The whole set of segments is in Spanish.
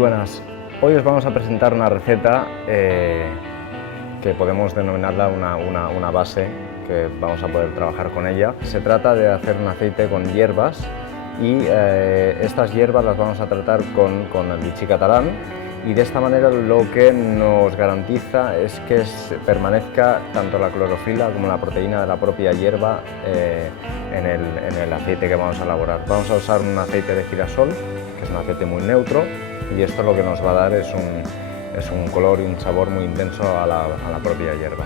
buenas. Hoy os vamos a presentar una receta que podemos denominarla una base, que vamos a poder trabajar con ella. Se trata de hacer un aceite con hierbas y estas hierbas las vamos a tratar con el vichy catalán, y de esta manera lo que nos garantiza es que permanezca tanto la clorofila como la proteína de la propia hierba en el aceite que vamos a elaborar. Vamos a usar un aceite de girasol, que es un aceite muy neutro, y esto lo que nos va a dar es un color y un sabor muy intenso a la propia hierba.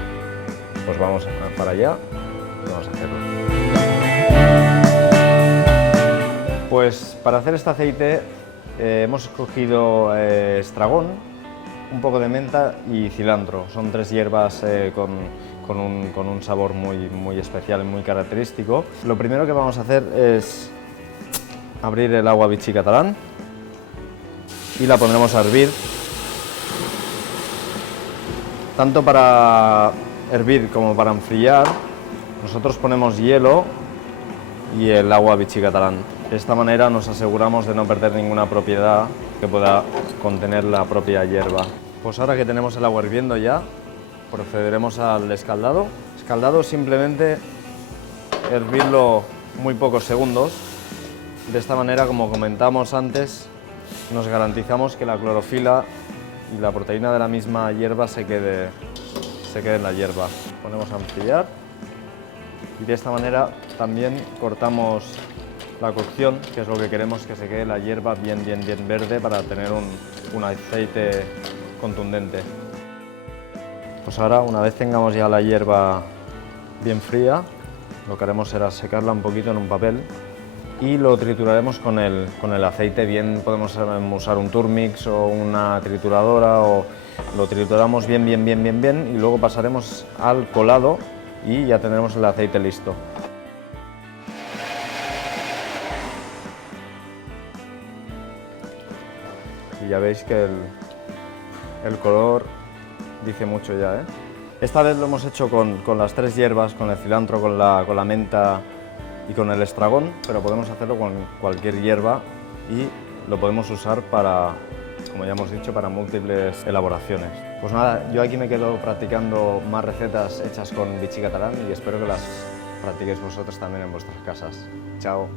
Pues vamos para allá y vamos a hacerlo. Pues para hacer este aceite hemos escogido estragón, un poco de menta y cilantro. Son tres hierbas con un sabor muy especial y muy característico. Lo primero que vamos a hacer es abrir el agua vichy catalán y la pondremos a hervir, tanto para hervir como para enfriar. Nosotros ponemos hielo y el agua vichy catalán. De esta manera nos aseguramos de no perder ninguna propiedad que pueda contener la propia hierba. Pues ahora que tenemos el agua hirviendo ya, procederemos al escaldado. Escaldado, simplemente hervirlo muy pocos segundos. De esta manera, como comentamos antes, nos garantizamos que la clorofila y la proteína de la misma hierba se quede en la hierba. Ponemos a enfriar y de esta manera también cortamos la cocción, que es lo que queremos, que se quede la hierba bien verde para tener un aceite contundente. Pues ahora, una vez tengamos ya la hierba bien fría, lo que haremos será secarla un poquito en un papel y lo trituraremos con el aceite. Bien, podemos usar un Turmix o una trituradora, o lo trituramos bien y luego pasaremos al colado y ya tendremos el aceite listo. Y ya veis que el color dice mucho ya, ¿eh? Esta vez lo hemos hecho con las tres hierbas, con el cilantro, con la menta y con el estragón, pero podemos hacerlo con cualquier hierba y lo podemos usar para, como ya hemos dicho, para múltiples elaboraciones. Pues nada, yo aquí me quedo practicando más recetas hechas con vichy catalán y espero que las practiquéis vosotros también en vuestras casas. Chao.